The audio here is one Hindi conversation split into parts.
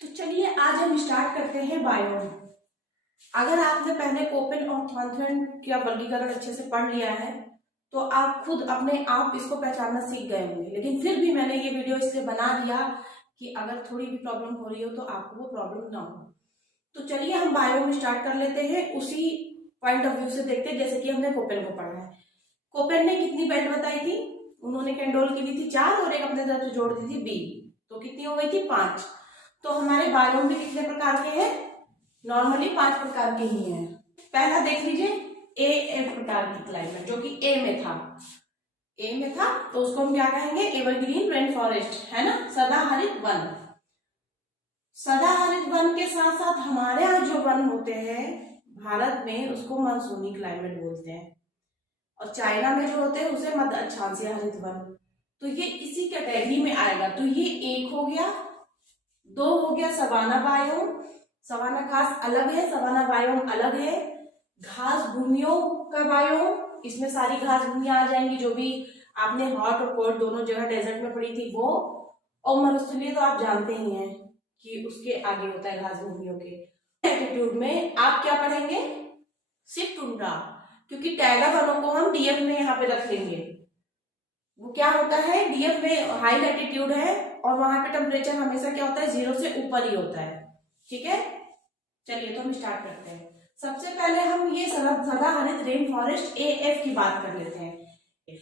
तो चलिए आज हम स्टार्ट करते हैं बायोम। अगर आपने पहले कोपेन और थॉर्नटन का वर्गीकरण अच्छे से पढ़ लिया है तो आप खुद अपने आप इसको पहचानना सीख गए होंगे, लेकिन फिर भी मैंने ये वीडियो इसलिए बना दिया कि अगर थोड़ी भी प्रॉब्लम हो रही हो तो आपको वो प्रॉब्लम ना हो। तो चलिए हम बायोम स्टार्ट कर लेते हैं, उसी पॉइंट ऑफ व्यू से देखते हैं जैसे कि हमने कोपेन को पढ़ा है। कोपेन ने कितनी बेंड बताई थी? उन्होंने कैंडोल की दी थी 4 और एक अपने तरफ से जोड़ दी थी बी, तो कितनी हो गई थी 5। तो हमारे बायोम भी कितने प्रकार के हैं? नॉर्मली 5 प्रकार के ही हैं। पहला देख लीजिए ए एफ प्रकार की क्लाइमेट, जो कि ए में था तो उसको हम क्या कहेंगे? एवरग्रीन रेन फॉरेस्ट, है ना, सदाहरित वन। सदाहरित वन के साथ साथ हमारे यहाँ जो वन होते हैं भारत में उसको मानसूनी क्लाइमेट बोलते हैं, और चाइना में जो होते हैं उसे मध्य अक्षांशीय हरित वन। तो ये इसी कैटेगरी में आएगा। तो ये एक हो गया। 2 हो गया सवाना बायोम। सवाना घास अलग है, सवाना बायोम अलग है। घास भूमियों का बायोम, इसमें सारी घास भूमियां आ जाएंगी जो भी आपने हॉट और कोल्ड दोनों जगह डेजर्ट में पढ़ी थी वो। और मरुस्थलीय तो आप जानते ही हैं कि उसके आगे होता है घास भूमियों के। एल्टीट्यूड में आप क्या पढ़ेंगे? सिर्फ टुंड्रा, क्योंकि टैगा वनों को हम डीएफ में यहाँ पे रख लेंगे। वो क्या होता है, डीएफ में हाई लैटिट्यूड है और वहां पे टेम्परेचर हमेशा क्या होता है 0 से ऊपर ही होता है। ठीक है, चलिए तो हम स्टार्ट करते हैं। सबसे पहले हम ये सदाहरित रेन फॉरेस्ट एएफ की बात कर लेते हैं।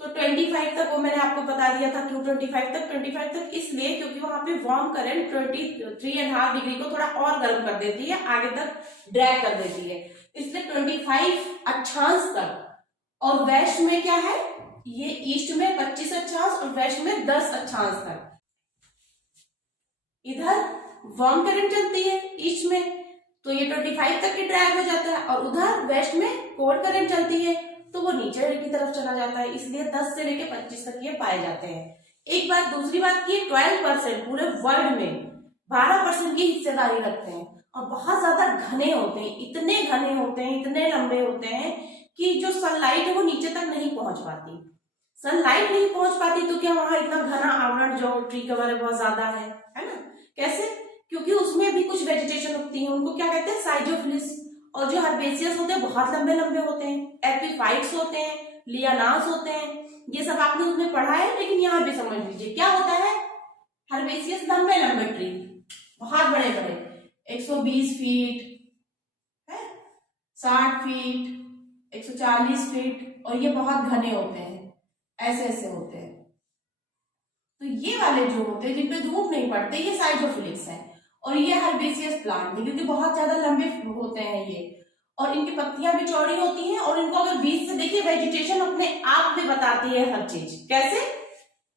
तो 25 तक वो मैंने आपको बता दिया था। क्यों 25 तक इसलिए क्योंकि वहां पे वार्म करंट 23.5 डिग्री को थोड़ा और गर्म कर देती है, आगे तक ड्रैग कर देती है, इसलिए 25 अक्षांश तक। और वेस्ट में क्या है, ये ईस्ट में 25 अक्षांश और वेस्ट में 10 अक्षांश तक। इधर वार्म करंट चलती है ईस्ट में तो ये 25 तक की ड्रैग हो जाता है, और उधर वेस्ट में कोल्ड करंट चलती है तो वो नीचे की तरफ चला जाता है, इसलिए 10 से लेके 25 तक ये पाए जाते हैं। एक बात। दूसरी बात की 12% पूरे वर्ल्ड में 12% की हिस्सेदारी रखते हैं, और बहुत ज्यादा घने होते हैं, इतने घने होते हैं, इतने लंबे होते हैं कि जो सनलाइट है वो नीचे तक नहीं पहुंच पाती। सनलाइट नहीं पहुंच पाती तो क्या वहां इतना घना आवरण जो ट्री कवर है बहुत ज्यादा है ना? कैसे? क्योंकि उसमें भी कुछ वेजिटेशन उगती है, उनको क्या कहते हैं? साइजोफिलिस। और जो हर्बेसियस होते हैं बहुत लंबे लंबे होते हैं, एपिफाइट्स होते हैं, लियानास होते हैं, ये सब आपने उसमें पढ़ा है, लेकिन यहाँ भी समझ लीजिए क्या होता है। हर्बेसियस लंबे लंबे ट्री, बहुत बड़े बड़े, 120 फीट है, 60 फीट, 140 फीट, और ये बहुत घने होते हैं, ऐसे ऐसे होते हैं। तो ये वाले जो होते हैं जिनपे धूप नहीं पड़ते ये साइजोफिलिक्स है, और ये हर्बेसियस प्लांट है क्योंकि बहुत ज्यादा लंबे होते हैं ये, और इनकी पत्तियां भी चौड़ी होती हैं, और इनको अगर बीच से देखिए वेजिटेशन अपने आप में बताती है हर चीज। कैसे?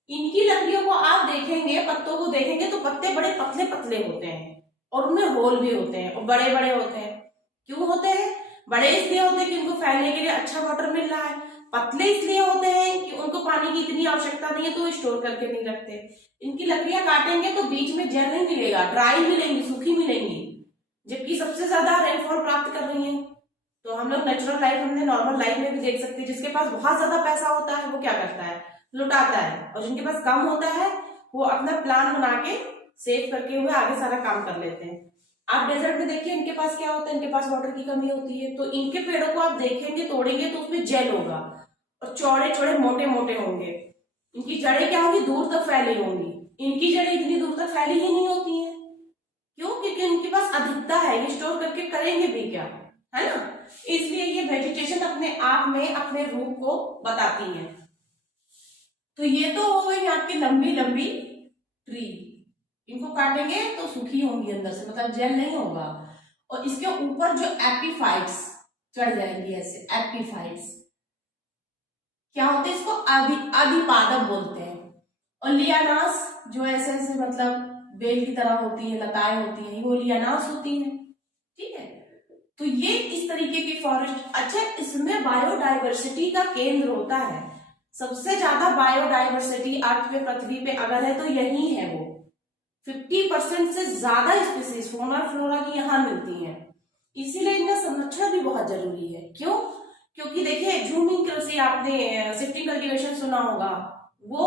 इनकी लकड़ियों को आप देखेंगे, पत्तों को देखेंगे तो पत्ते बड़े पतले पतले होते हैं, और उनमें होल भी होते हैं, और बड़े बड़े होते हैं। क्यों होते हैं? बड़े इसलिए होते हैं कि उनको फैलने के लिए अच्छा वाटर मिल रहा है। पतले इसलिए होते हैं कि उनको पानी की इतनी आवश्यकता नहीं है तो स्टोर करके नहीं रखते। इनकी लकड़ियां काटेंगे तो बीच में जेल नहीं मिलेगा, ड्राई मिलेंगी, सूखी मिलेंगी, जबकि सबसे ज्यादा रेनफॉल प्राप्त कर रही है। तो हम लोग नेचुरल लाइफ, हमने नॉर्मल लाइफ में भी देख सकते हैं, जिसके पास बहुत ज्यादा पैसा होता है वो क्या करता है? लुटाता है, और जिनके पास कम होता है वो अपना प्लान बना के सेव करके हुए आगे सारा काम कर लेते हैं। आप डेजर्ट में देखिए इनके पास क्या होता है, इनके पास वाटर की कमी होती है, तो इनके पेड़ों को आप देखेंगे, तोड़ेंगे तो उसमें जेल होगा, और चौड़े चौड़े मोटे मोटे होंगे। इनकी जड़ें क्या होंगी? दूर तक फैली होंगी। इनकी जड़ें इतनी दूर तक फैली ही नहीं होती हैं। क्यों? क्योंकि इनके पास अधिकता है, ये स्टोर करके करेंगे भी क्या, है ना? इसलिए ये वेजिटेशन अपने आप में अपने रूप को बताती है। तो ये तो हो गई आपकी लंबी लंबी ट्री, इनको काटेंगे तो सूखी होंगी अंदर से, मतलब जेल नहीं होगा, और इसके ऊपर जो एपिफाइट्स चढ़ जाएंगी, ऐसे एपिफाइट्स क्या होते हैं? इसको अधिपादप बोलते हैं। और लियानास जो ऐसे ऐसे मतलब बेल की तरह होती है, लताएं होती हैं, वो लियानास होती हैं। ठीक है, तो ये इस तरीके की फॉरेस्ट। अच्छा, इसमें बायोडाइवर्सिटी का केंद्र होता है। सबसे ज्यादा बायोडाइवर्सिटी अर्थ पे, पृथ्वी पे अगर है तो यही है वो। 50% से ज्यादा स्पीसीज फौना फ्लोरा की यहाँ मिलती हैं, इसीलिए इनका संरक्षण भी बहुत जरूरी है। क्यों? क्योंकि देखिए झूमिंग कृषि, आपने शिफ्टिंग कल्टीवेशन सुना होगा, वो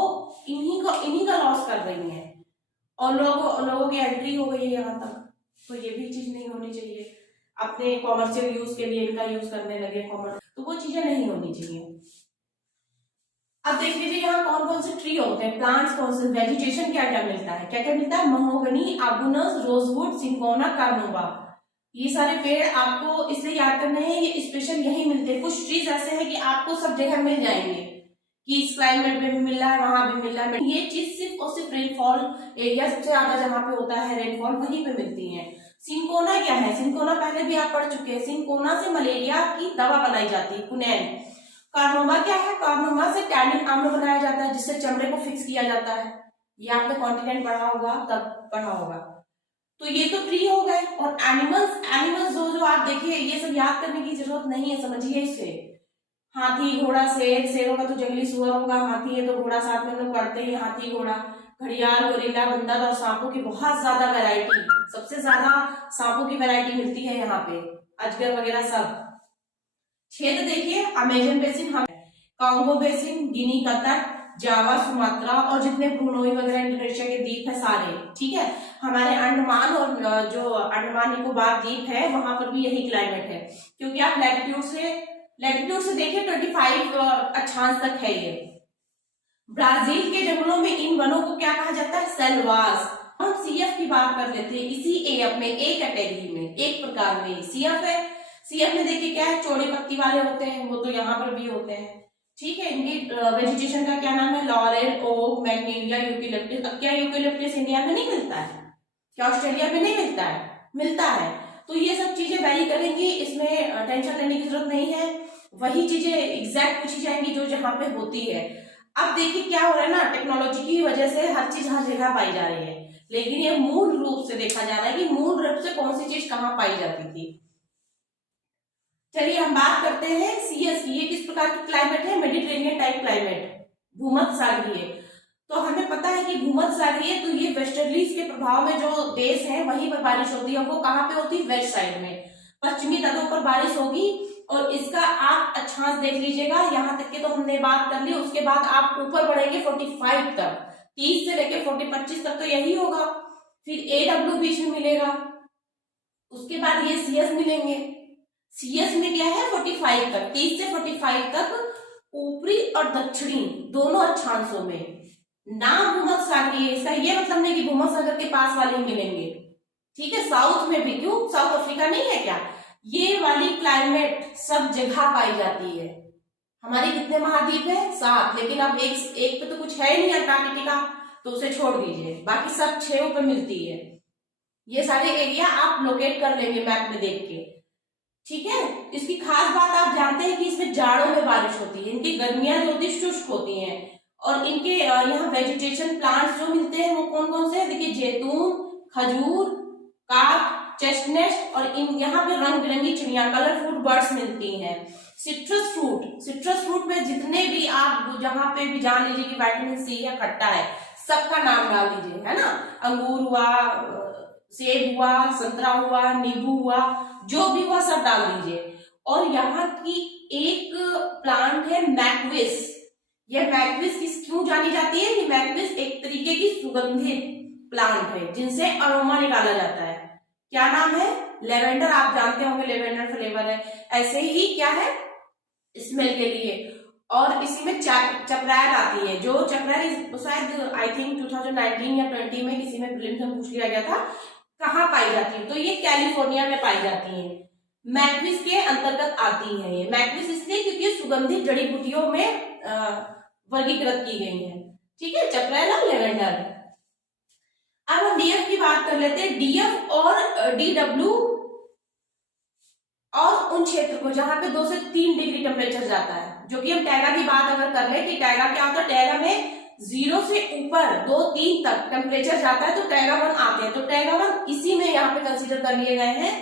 इन्हीं का लॉस कर रही है, और लोगों की एंट्री हो गई है यहाँ तक, तो ये भी चीज नहीं होनी चाहिए। अपने कॉमर्शियल यूज के लिए इनका यूज करने लगे कॉमर्स, तो वो चीजें नहीं होनी चाहिए। अब देख लीजिए यहाँ कौन कौन से ट्री होते हैं, प्लांट्स कौन से, वेजिटेशन क्या क्या मिलता है, क्या क्या मिलता है, महोगनी, आबुनस, रोजवुड, सिंकोना, कार्नोबा। ये सारे पेड़ आपको इसलिए याद करने हैं, ये स्पेशल यही मिलते हैं। कुछ ट्रीज ऐसे हैं कि आपको सब जगह मिल जाएंगे, कि इस क्लाइमेट में भी मिल रहा है, वहां भी मिल रहा है। ये चीज सिर्फ और सिर्फ रेनफॉल एरिया सबसे ज्यादा जहाँ पे होता है रेनफॉल, वहीं पे मिलती है। सिंकोना क्या है, सिंकोना पहले भी आप पढ़ चुके हैं। सिंकोना से मलेरिया की दवा बनाई जाती है, कुनैन। कार्नोबा क्या है, कार्नोबा से टैनिन आम्ल बनाया जाता है, जिससे चमड़े को फिक्स किया जाता है। ये आपने कॉन्टिनेंट पढ़ा होगा, तब पढ़ा होगा। तो ये तो ट्री हो गए। और एनिमल्स जो आप देखिए, ये सब याद करने की जरूरत नहीं है, समझिए इसे। हाथी, घोड़ा, शेर, शेर होगा तो जंगली सुअर होगा, हाथी है तो घोड़ा, साथ में हम लोग पढ़ते हैं हाथी घोड़ा, घड़ियाल, गोरिल्ला, बंदर और सांपों की बहुत ज्यादा वैरायटी, सबसे ज्यादा सांपों की वैरायटी मिलती है यहाँ पे, अजगर वगैरह सब। क्षेत्र देखिए, अमेजन बेसिन, कांगो बेसिन, गिनी का तट, जावा, सुमात्रा और जितने ब्रूनोई वगैरह इंडोनेशिया के द्वीप है सारे, ठीक है। हमारे अंडमान और जो अंडमान निकोबार द्वीप है वहां पर भी यही क्लाइमेट है, क्योंकि आप लैटिट्यूड से देखिए 25 अक्षांश तक है ये। ब्राजील के जंगलों में इन वनों को क्या कहा जाता है, सेल्वास। हम सीएफ की बात कर लेते हैं, इसी एफ में, ए कैटेगरी में, एक प्रकार में सीएफ है। सीएफ में देखिए क्या है, चौड़ी पत्ती वाले होते हैं, वो तो यहाँ पर भी होते हैं, ठीक है। इनकी वेजिटेशन का क्या नाम है, लॉरेल, ओक, मैग्नोलिया, यूकेलिप्टस। अब क्या यूकेलिप्टस इंडिया में नहीं मिलता है, क्या ऑस्ट्रेलिया में नहीं मिलता है, मिलता है। तो ये सब चीजें वैरी करेंगी, इसमें टेंशन लेने की जरूरत नहीं है, वही चीजें एग्जैक्ट पूछी जाएंगी जो जहाँ पे होती है। अब देखिए क्या हो रहा है ना, टेक्नोलॉजी की वजह से हर चीज हर जगह पाई जा रही है, लेकिन ये मूल रूप से देखा जा रहा है कि मूल रूप से कौन सी चीज कहाँ पाई जाती थी। चलिए हम बात करते हैं सीएस की। ये किस प्रकार की क्लाइमेट है, मेडिटेरेनियन टाइप क्लाइमेट, भूमध्य सागरीय। तो हमें पता है कि भूमध्य सागरीय, तो ये वेस्टर्लीज के प्रभाव में जो देश है वहीं पर बारिश होती है। वो कहाँ पे होती है, वेस्ट साइड में, पश्चिमी तटों पर बारिश होगी। और इसका आप अक्षांश देख लीजिएगा, यहाँ तक के तो हमने बात कर ली। उसके बाद आप ऊपर बढ़ेंगे 45 तक, 30 से लेके 25 तक तो यही होगा। फिर AW बीच में मिलेगा, उसके बाद ये CS मिलेंगे। CS में क्या है, 45 तक, 30 से 45 तक ऊपरी और दक्षिणी दोनों अक्षांशों में। ना भूमध्य सागरीय, इसका ये मतलब नहीं कि भूमध्य सागर के पास वाले ही मिलेंगे, ठीक है। साउथ में भी, क्यों, साउथ अफ्रीका नहीं है क्या, ये वाली क्लाइमेट सब जगह पाई जाती है। हमारे कितने महाद्वीप है, 7, लेकिन अब एक पे तो कुछ है ही नहीं अंटार्कटिका, तो उसे छोड़ दीजिए, बाकी सब 6 पे मिलती है। ये सारे एरिया आप लोकेट कर लेंगे मैप में देख के, ठीक है। इसकी खास बात आप जानते हैं कि इसमें जाड़ों में बारिश होती है, इनकी गर्मियां जो होती है शुष्क होती हैं। और इनके यहाँ वेजिटेशन प्लांट्स जो मिलते हैं वो कौन कौन से हैं, देखिए जैतून, खजूर, काठ, चेस्टनट, और इन यहाँ पे रंग बिरंगी चिड़िया, कलरफुल बर्ड्स मिलती हैं। सिट्रस फ्रूट में जितने भी आप जहाँ पे भी जान लीजिए कि विटामिन सी है, खट्टा है, सबका नाम डाल दीजिए, है ना। अंगूर हुआ, सेब हुआ, संतरा हुआ, नींबू हुआ, जो भी हुआ सब डाल दीजिए। और यहाँ की एक प्लांट है मैक्विस। यह मैक्विस क्यों जानी जाती है, ये मैक्विस एक तरीके की सुगंधित प्लांट है जिनसे अरोमा निकाला जाता है। क्या नाम है, लेवेंडर, आप जानते होंगे लेवेंडर फ्लेवर है, ऐसे ही क्या है स्मेल के लिए। और इसी में चपरायल आती है, जो चपरायल शायद आई थिंक 2019 या 20 में किसी में प्रीलिम्स में पूछ लिया गया था कहाँ पाई जाती है, तो ये कैलिफोर्निया में पाई जाती है, मैक्विस के अंतर्गत आती है। ये मैक्विस इसलिए क्योंकि सुगंधित जड़ी बूटियों में वर्गीकृत की गई है, ठीक है, चपरायल और लेवेंडर। अब हम DF की बात कर लेते हैं। DF और DW और उन क्षेत्र को जहां पे 2 से 3 डिग्री टेम्परेचर जाता है, जो कि हम टैगा की बात अगर कर ले कि टैगा क्या होता है, टैगा में 0 से ऊपर 2-3 तक टेम्परेचर जाता है तो टैगा 1 आते हैं। तो टैगा 1 इसी में यहाँ पे कंसीडर कर लिए गए हैं।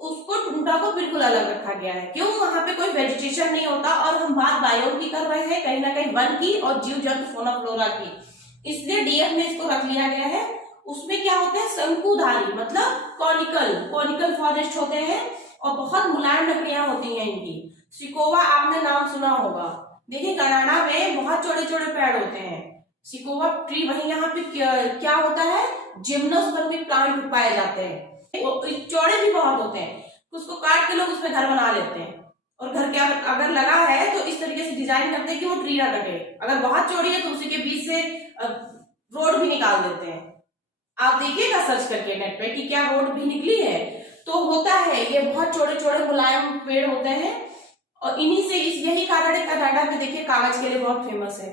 उसको टुंड्रा को बिल्कुल अलग रखा गया है, क्यों, वहां पे कोई वेजिटेशन नहीं होता। और हम बात बायोम की कर रहे हैं, कहीं ना कहीं वन की और जीव जंतु फोना फ्लोरा की, इसलिए DF में इसको रख लिया गया है। उसमें क्या होते हैं, शंकुधारी मतलब कॉनिकल फॉरेस्ट होते हैं और बहुत मुलायम लकड़ियां होती हैं इनकी। सिकोवा आपने नाम सुना होगा, देखिए कनाडा में बहुत छोटे छोटे पेड़ होते हैं, सिकोवा ट्री। वहीं यहाँ पे क्या होता है, जिम्नोस्पर्मिक प्लांट पाए जाते हैं। वो चौड़े भी बहुत होते हैं, उसको काट के लोग उसमें घर बना लेते हैं, और घर के अगर लगा है तो इस तरीके से डिजाइन करते हैं कि वो ट्री ना कटे। अगर बहुत चौड़ी है तो उसी के बीच से रोड भी निकाल देते हैं। आप देखिएगा सर्च करके नेट पे कि क्या रोड भी निकली है, तो होता है। ये बहुत चौड़े चौड़े मुलायम पेड़ होते हैं, और इन्हीं से यही कारण है कनाडा में देखिए कागज के लिए बहुत फेमस है,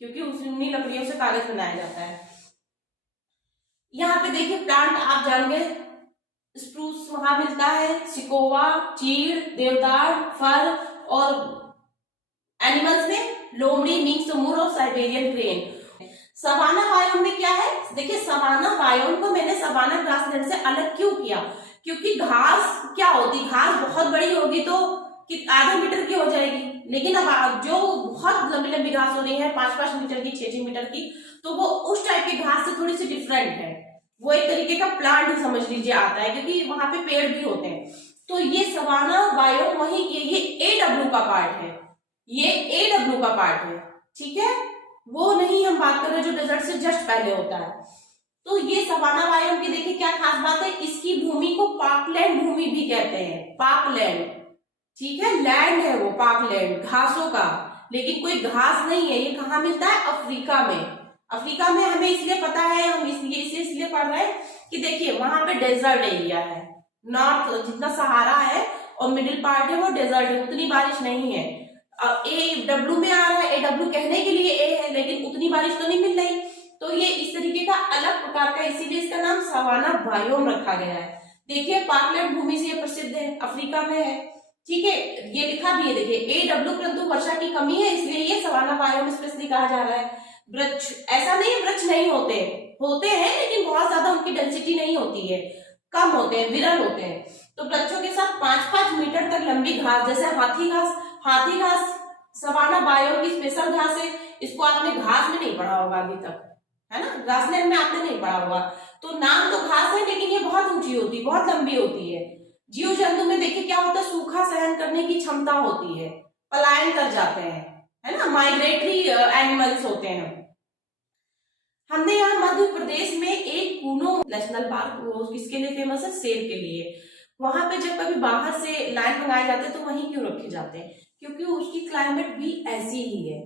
क्योंकि उन्हीं लकड़ियों से कागज बनाया जाता है। यहाँ पे देखिए प्लांट आप जानेंगे, स्प्रूस वहां मिलता है, सिकोवा, चीड़, देवदार, फर, और एनिमल्स में लोमड़ी, मिंक्स, मुर और साइबेरियन क्रेन। सवाना बायोम में क्या है, देखिए सवाना बायोम को मैंने सवाना ग्रासलैंड से अलग क्यों किया, क्योंकि घास क्या होती, घास बहुत बड़ी होगी तो आधा मीटर की हो जाएगी, लेकिन अब जो बहुत लंबी लंबी घास हो रही है 5-5 मीटर की, 6-6 मीटर की, तो वो उस टाइप की घास से थोड़ी सी डिफरेंट है। वो एक तरीके का प्लांट ही समझ लीजिए आता है, क्योंकि वहां पे पेड़ भी होते हैं। तो ये सवाना बायोम वही ये AW का पार्ट है, ये AW का पार्ट है, ठीक है। वो नहीं हम बात कर रहे जो डेजर्ट से जस्ट पहले होता है। तो ये सवाना बायोम की देखिए क्या खास बात है, इसकी भूमि को पार्कलैंड भूमि भी कहते हैं, पार्कलैंड, ठीक है। लैंड है वो पार्कलैंड घासों का, लेकिन कोई घास नहीं है। ये कहाँ मिलता है, अफ्रीका में। अफ्रीका में हमें इसलिए पता है, हम इसलिए पढ़ रहे हैं कि देखिए वहां पे डेजर्ट एरिया है, नॉर्थ जितना सहारा है और मिडिल पार्ट है वो डेजर्ट है, उतनी बारिश नहीं है। AW में आ रहा है, AW कहने के लिए A है, लेकिन उतनी बारिश तो नहीं मिल रही। तो ये इस तरीके का अलग प्रकार का, इसीलिए इसका नाम सवाना बायोम रखा गया है। देखिए पार्कलैंड भूमि से ये प्रसिद्ध है, अफ्रीका में है, ठीक है। ये लिखा भी है देखिए AW, परंतु वर्षा की कमी है इसलिए ये सवाना बायोम स्पेशली कहा जा रहा है। वृक्ष ऐसा नहीं, वृक्ष नहीं होते हैं, लेकिन बहुत ज्यादा उनकी डेंसिटी नहीं होती है, कम होते हैं, विरल होते हैं। तो वृक्षों के साथ 5-5 मीटर तक लंबी घास, जैसे हाथी घास सवाना बायोम की स्पेशल घास है। इसको आपने घास में नहीं पढ़ा होगा अभी तक, है ना, ग्रासलैंड में आपने नहीं पढ़ा होगा। तो नाम तो घास है, लेकिन ये बहुत ऊंची होती है, बहुत लंबी होती है। जीव जंतु में देखिए क्या होता है, सूखा सहन करने की क्षमता होती है, पलायन कर जाते हैं, है ना, माइग्रेटरी एनिमल्स होते हैं। हमने यहाँ मध्य प्रदेश में एक कूनो नेशनल पार्क, वो किसके लिए फेमस है, शेर के लिए। वहां पे जब कभी बाहर से लायन मंगाए जाते हैं तो वहीं क्यों रखे जाते हैं, क्योंकि उसकी क्लाइमेट भी ऐसी ही है।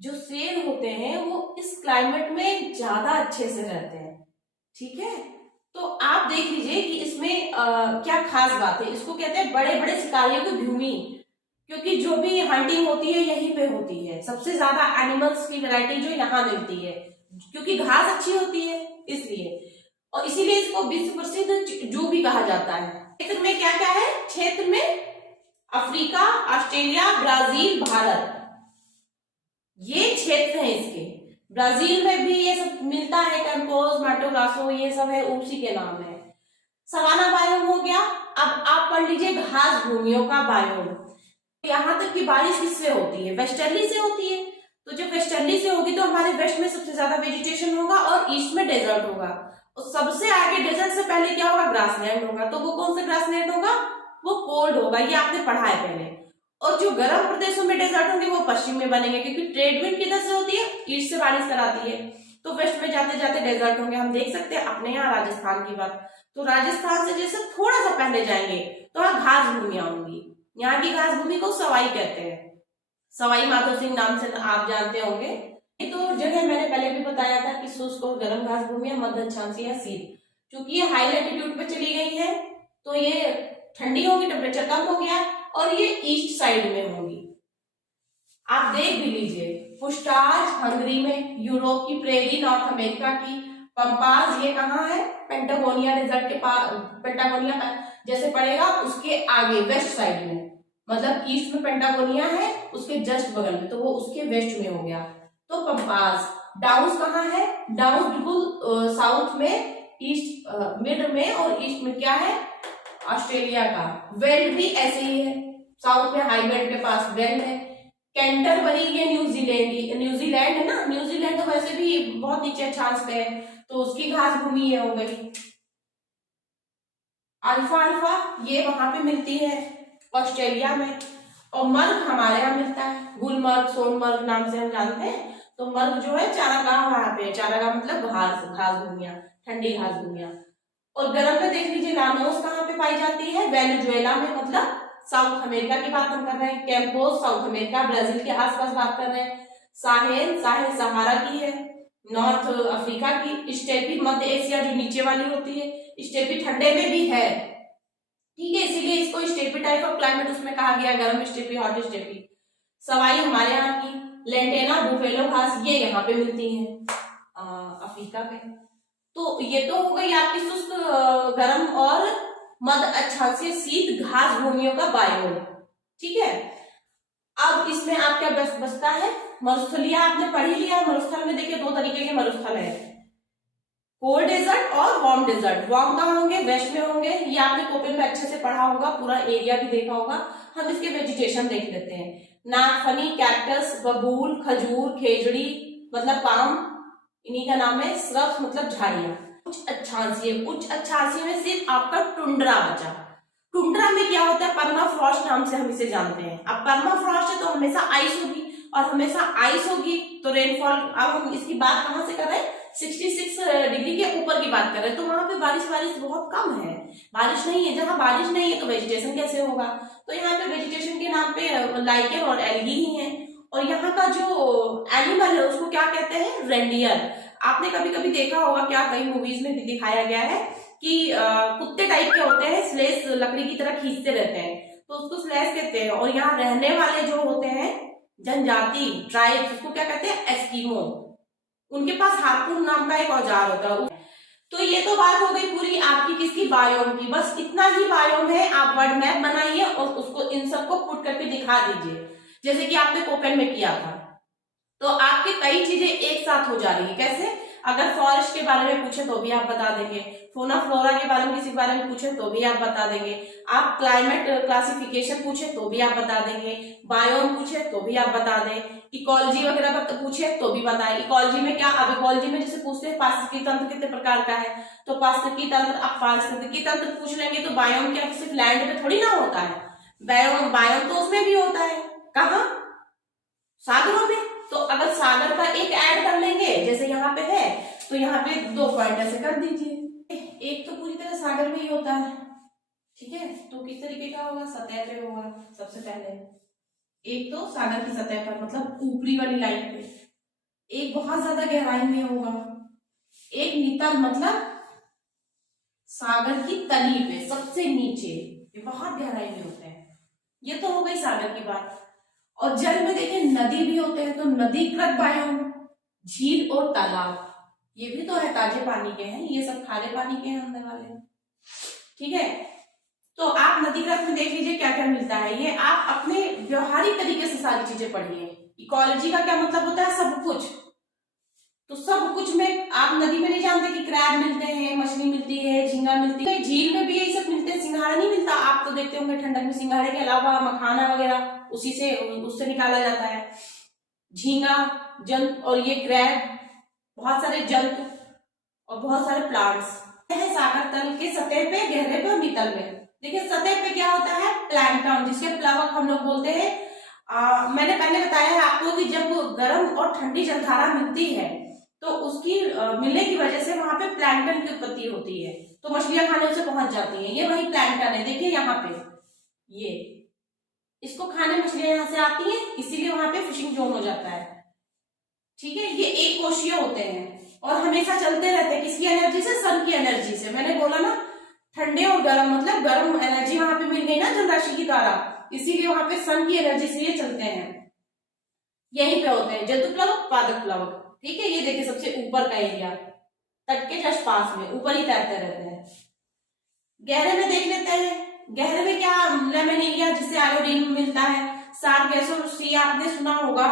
जो शेर होते हैं वो इस क्लाइमेट में ज्यादा अच्छे से रहते हैं, ठीक है। तो आप देख लीजिए कि इसमें क्या खास बात है। इसको कहते हैं बड़े बड़े शिकारियों की भूमि, क्योंकि जो भी हंटिंग होती है यहीं पे होती है। सबसे ज्यादा एनिमल्स की वैरायटी जो यहाँ मिलती है, क्योंकि घास अच्छी होती है इसलिए, और इसीलिए इसको विश्व प्रसिद्ध जू भी कहा जाता है। क्षेत्र में क्या क्या है, क्षेत्र में अफ्रीका, ऑस्ट्रेलिया, ब्राजील, भारत, ये क्षेत्र है इसके। ब्राजील में भी ये सब मिलता है, कैंपोस, माटो ग्रासो, ये सब है, उसी के नाम है। सवाना बायोम हो गया। अब आप पढ़ लीजिए घास भूमियों का बायोम। यहाँ तक कि बारिश किससे होती है, वेस्टर्ली से होती है। तो जब वेस्टर्ली से होगी तो हमारे वेस्ट में सबसे ज्यादा वेजिटेशन होगा और ईस्ट में डेजर्ट होगा, और सबसे आगे डेजर्ट से पहले क्या होगा, ग्रासलैंड होगा। तो वो कौन सा ग्रासलैंड होगा, वो कोल्ड होगा, ये आपने पढ़ा है पहले। और जो गर्म प्रदेशों में डेजर्ट होंगे वो पश्चिम में बनेंगे, क्योंकि ट्रेड विंड किधर से होती है, ईस्ट से बारिश कराती है। तो वेस्ट में जाते जाते डेजर्ट होंगे। हम देख सकते हैं अपने यहाँ राजस्थान की बात, तो राजस्थान से जैसे थोड़ा सा पहले जाएंगे तो वहाँ घास भूमियां होंगी। यहाँ की घास भूमि को सवाई कहते हैं, सवाई माधो सिंह नाम से आप जानते होंगे। तो जगह मैंने पहले भी बताया था कि शुष्क और गर्म घास भूमि, मध्य अक्षांशीय या शीत। क्योंकि ये हाई लैटिट्यूड पे चली गई है तो ये ठंडी होगी, टेम्परेचर कम हो गया, और ये ईस्ट साइड में होगी। आप देख भी लीजिए, पुस्टाज हंगरी में, यूरोप की प्रेरी, नॉर्थ अमेरिका की पंपाज, ये कहाँ है, पेंटागोनिया डेजर्ट के पास, पेंटागोनिया जैसे पड़ेगा उसके आगे वेस्ट साइड में, मतलब ईस्ट में पेंटागोनिया है, उसके जस्ट बगल में, तो वो उसके वेस्ट में हो गया। तो पंपास। डाउस कहाँ है, डाउस बिल्कुल साउथ में, ईस्ट मिड में, और ईस्ट में क्या है, ऑस्ट्रेलिया का। वेल्ड भी ऐसे ही है, साउथ में हाई वेल्ड के पास वेल्ड है। कैंटरबरी ये न्यूजीलैंड है ना, न्यूजीलैंड तो वैसे भी बहुत नीचे अक्षांश पे है, तो उसकी घास भूमि ये हो गई। अल्फा ये वहां पे मिलती है ऑस्ट्रेलिया में, और मर्ग हमारे यहाँ मिलता है, गुलमर्ग, सोनमर्ग नाम से हम जानते हैं। तो मर्ग जो है चारागाह, वहां पे चारागाह मतलब घास भूमियां, ठंडी घास भूमियां। और गर्म में देख लीजिए लानोस कहाँ पे पाई जाती है, वेनेजुएला में, मतलब साउथ अमेरिका की बात हम कर रहे हैं। कैंपोस साउथ अमेरिका ब्राजील के आसपास बात कर रहे हैं। साहेल साहेल सहारा की है, नॉर्थ अफ्रीका की। स्टेपी मध्य एशिया जो नीचे वाली होती है, स्टेपी ठंडे में भी है, ठीक है, इसीलिए इसको स्टेपी टाइप ऑफ क्लाइमेट उसमें कहा गया, गर्म स्टेपी हॉट स्टेपी। सवाई हमारे यहाँ की, लेंटेना बुफेलो घास ये यहाँ पे मिलती है अफ्रीका पे। तो ये तो हो गई आपकी शुष्क गर्म और मध्य अक्षांशीय शीत घास भूमियों का बायोम, ठीक है। अब इसमें आप क्या बचता है, मरुस्थलीय आपने पढ़ ही लिया। मरुस्थल में देखिए 2 तरीके के मरुस्थल है, कोल्ड डेजर्ट और वार्म डेजर्ट। वार्म कहाँ होंगे, वेस्ट में होंगे, ये आपने कोपेन में अच्छे से पढ़ा होगा, पूरा एरिया भी देखा होगा। हम इसके वेजिटेशन देख लेते हैं। नागफनी, कैक्टस, बबूल, खजूर, खेजड़ी मतलब पाम, इन्हीं का नाम है। श्रब्स मतलब झाड़ियां। उच्च अक्षांशीय, उच्च अक्षांशीय में सिर्फ आपका टुंड्रा बचा। टुंड्रा में क्या होता है, परमाफ्रॉस्ट नाम से हम इसे जानते हैं। अब परमाफ्रॉस्ट है तो हमेशा आइस होगी, और हमेशा आइस होगी तो रेनफॉल। अब हम इसकी बात कहाँ से कर रहे हैं, 66 डिग्री के ऊपर की बात कर रहे हैं, तो वहां पे बारिश बहुत कम है, बारिश नहीं है। जहां बारिश नहीं है तो वेजिटेशन कैसे होगा, तो यहाँ पे वेजिटेशन के नाम पे लाइकेन और एल्गी ही है। और यहाँ का जो एनिमल है उसको क्या कहते हैं, रेंडियर। आपने कभी कभी देखा होगा, क्या कई मूवीज में भी दिखाया गया है कि कुत्ते टाइप के होते हैं, स्लेश लकड़ी की तरह खींचते रहते हैं, तो उसको स्लेश कहते हैं। और यहाँ रहने वाले जो होते हैं जनजाति, ट्राइब्स, उसको क्या कहते हैं, एस्किमो। उनके पास हार्पून नाम का एक औजार होता है। तो ये तो बात हो गई पूरी आपकी किसकी, बायोम की। बस इतना ही बायोम है, आप वर्ड मैप बनाइए और उसको इन सबको पुट करके दिखा दीजिए, जैसे कि आपने कोपेन में किया था। तो आपके कई चीजें एक साथ हो जा रही है। कैसे, अगर फॉरेस्ट के बारे में पूछे तो भी आप बता देंगे, फोना फ्लोरा के बारे में किसी बारे में पूछे तो भी आप बता देंगे, आप क्लाइमेट क्लासिफिकेशन पूछे तो भी आप बता देंगे, बायोम पूछे तो भी आप बता दें, इकोलॉजी वगैरह पूछे तो भी बताएं। इकोलॉजी में क्या, अब इकोलॉजी में जैसे पूछते हैं पारिस्थितिकी तंत्र कितने प्रकार का है, तो पारिस्थितिकी तंत्र, अब पारिस्थितिकी तंत्र पूछ लेंगे तो बायोम क्या सिर्फ लैंड में थोड़ी ना होता है, बायोम तो उसमें भी होता है। कहाँ, सागरों में। तो अगर सागर का एक ऐड कर लेंगे, जैसे यहाँ पे है, तो यहाँ पे 2 पॉइंट ऐसे कर दीजिए। एक तो पूरी तरह सागर में ही होता है, ठीक है, तो किस तरीके का होगा, सतह पे होगा सबसे पहले। एक तो सागर की सतह पर मतलब ऊपरी वाली लाइन पे, एक बहुत ज्यादा गहराई में होगा, एक नितल मतलब सागर की तली पे सबसे नीचे, ये बहुत गहराई में होते हैं। ये तो हो गई सागर की बात। और जल में देखिए नदी भी होते हैं, तो नदीकृत बायोम, झील और तालाब, ये भी तो है ताजे पानी के हैं, ये सब खारे पानी के हैं अंदर वाले, ठीक है। तो आप नदीकृत में देख लीजिए क्या क्या मिलता है, ये आप अपने व्यवहारिक तरीके से सारी चीजें पढ़िए। इकोलॉजी का क्या मतलब होता है, सब कुछ। तो सब कुछ में आप नदी में नहीं जानते कि क्रैब मिलते हैं, मछली मिलती है, झींगा मिलती है, झील में भी यही सब मिलते हैं, सिंघाड़ा नहीं मिलता। आप तो देखते होंगे ठंडक में सिंघाड़े के अलावा मखाना वगैरह उसी से उससे निकाला जाता है, झींगा, जंतु, और ये क्रैब, बहुत सारे जंतु और बहुत सारे प्लांट्स है सागर तल के सतह पे, गहरे पे और नितल में। देखिए सतह पे क्या होता है, प्लैंकटन, जिसके प्लवक हम लोग बोलते हैं। मैंने पहले बताया है आपको कि जब गर्म और ठंडी जलधारा मिलती है तो उसकी मिलने की वजह से वहां पे प्लैंकटन की उत्पत्ति होती है, तो मछलियां खाने उसे पहुंच जाती हैं। ये वही प्लैंकटन है, देखिए यहाँ पे, ये इसको खाने मछलियां यहाँ से आती हैं, इसीलिए वहां पे फिशिंग जोन हो जाता है, ठीक है। ये एक कोशीय होते हैं और हमेशा चलते रहते हैं, किसकी एनर्जी से, सन की एनर्जी से। मैंने बोला ना ठंडे और गर्म, मतलब गर्म एनर्जी वहां पे मिल गई ना जल राशि की द्वारा, इसीलिए वहां पे सन की एनर्जी से ये चलते हैं। यहीं पे होते हैं जंतु प्लवक, पादप प्लवक, ठीक है। ये देखिए सबसे ऊपर का एरिया, तट के जस्ट पास में, ऊपर ही तैरते रहते हैं। गहरे में देख लेते हैं, गहरे में क्या, लेमिनेरिया जिससे आयोडीन मिलता है, सार्गेसो सी आपने सुना होगा,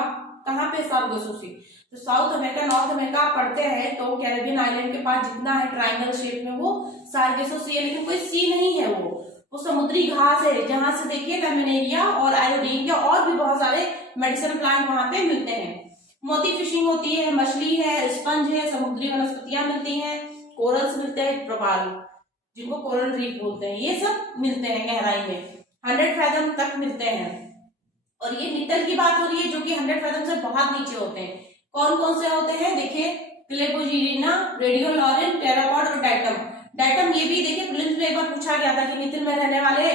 कहाँ पे सार्गेसो सी, तो साउथ अमेरिका, नॉर्थ अमेरिका पढ़ते हैं तो कैरेबियन आइलैंड के पास जितना है ट्राइंगल शेप में वो सार्गेसो सी है, लेकिन कोई सी नहीं है, वो समुद्री घास है, जहां से देखिए लेमिनेरिया और आयोडीन के और भी बहुत सारे मेडिसिनल प्लांट वहां पे मिलते हैं। मोती फिशिंग होती है, मछली है, स्पंज है, समुद्री वनस्पतियां मिलती हैं, कोरल्स मिलते हैं, प्रवाल जिनको कोरल रीफ बोलते हैं, ये सब मिलते हैं गहराई में, 100 फैथम तक मिलते हैं। और ये नितल की बात हो रही है जो कि 100 फैथम से बहुत नीचे होते हैं। कौन कौन से होते हैं, देखिए क्लेबोजिलिना, रेडियोलॉरिन, टेरापॉड और डाइटम। डाइटम ये भी देखिए प्रीलिम्स में एक बार पूछा गया था कि नितिन में रहने वाले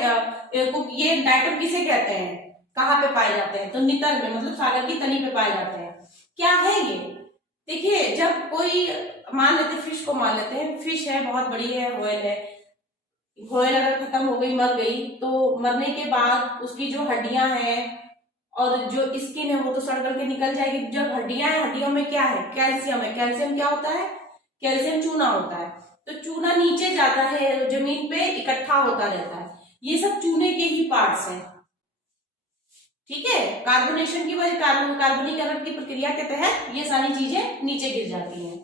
ये डाइटम किसे कहते हैं, कहाँ पे पाए जाते हैं, तो नितल में, मतलब सागर की तली पे पाए जाते हैं। क्या है ये? देखिए जब कोई मान लेते फिश को मान लेते हैं, फिश है बहुत बड़ी है, व्हेल है, व्हेल अगर खत्म हो गई, मर गई, तो मरने के बाद उसकी जो हड्डियां हैं और जो स्किन है वो तो सड़ करके निकल जाएगी। जब हड्डियां हैं, हड्डियों में क्या है? कैल्शियम है। कैल्शियम क्या होता है? कैल्शियम चूना होता है। तो चूना नीचे जाता है, जमीन पे इकट्ठा होता रहता है, ये सब चूने के ही पार्ट्स हैं। ठीक है, कार्बोनेशन की वजह, कार्बनीकरण की प्रक्रिया के तहत ये सारी चीजें नीचे गिर जाती हैं।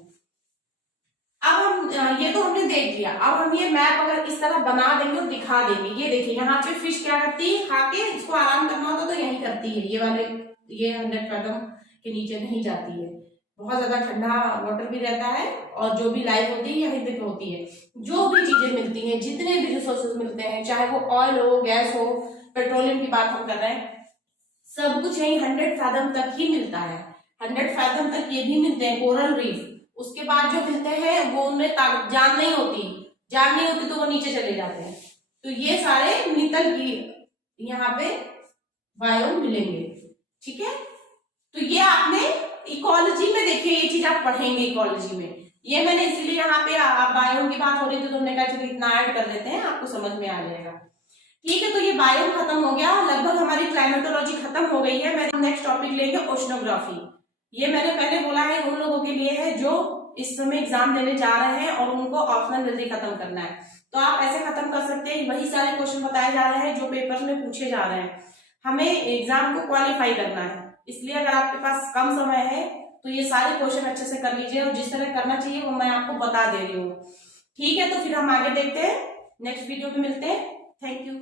अब हम ये तो हमने देख लिया, अब हम ये मैप अगर इस तरह बना देंगे और दिखा देंगे, ये देखिए यहाँ पे फिश क्या करती है, खा के इसको आराम करना होता तो यही करती है, ये वाले, ये 100 फैथम के नीचे नहीं जाती है। बहुत ज्यादा ठंडा वाटर भी रहता है और जो भी लाइफ होती है यहीं तक होती है। जो भी चीजें मिलती हैं, जितने भी रिसोर्सेज मिलते हैं, चाहे वो ऑयल हो, गैस हो, पेट्रोलियम की बात हम कर रहे हैं, सब कुछ यही 100 फैथम तक ही मिलता है। 100 फैथम तक ये भी मिलते हैं कोरल रीफ। उसके बाद जो मिलते हैं वो उनमें जान नहीं होती, जान नहीं होती तो वो नीचे चले जाते हैं। तो ये सारे नितल की यहाँ पे बायोम मिलेंगे। ठीक है, तो ये आपने इकोलॉजी में देखिए, ये चीज आप पढ़ेंगे इकोलॉजी में। ये मैंने इसीलिए यहाँ पे बायोम की बात हो रही थी तो हमने कहा चलो इतना ऐड कर लेते हैं, आपको समझ में आ जाएगा। ठीक है, तो ये बायोम खत्म हो गया, लगभग हमारी क्लाइमेटोलॉजी खत्म हो गई है। मैं नेक्स्ट टॉपिक लेंगे ओशनोग्राफी। ये मैंने पहले बोला है उन लोगों के लिए है जो इस समय एग्जाम देने जा रहे हैं और उनको ऑप्शनल जल्दी खत्म करना है, तो आप ऐसे खत्म कर सकते हैं। वही सारे क्वेश्चन बताए जा रहे हैं जो पेपर में पूछे जा रहे हैं। हमें एग्जाम को क्वालिफाई करना है, इसलिए अगर आपके पास कम समय है तो ये सारे क्वेश्चन अच्छे से कर लीजिए और जिस तरह करना चाहिए वो मैं आपको बता दे रही हूँ। ठीक है, तो फिर हम आगे देखते हैं, नेक्स्ट वीडियो में मिलते हैं। Thank you.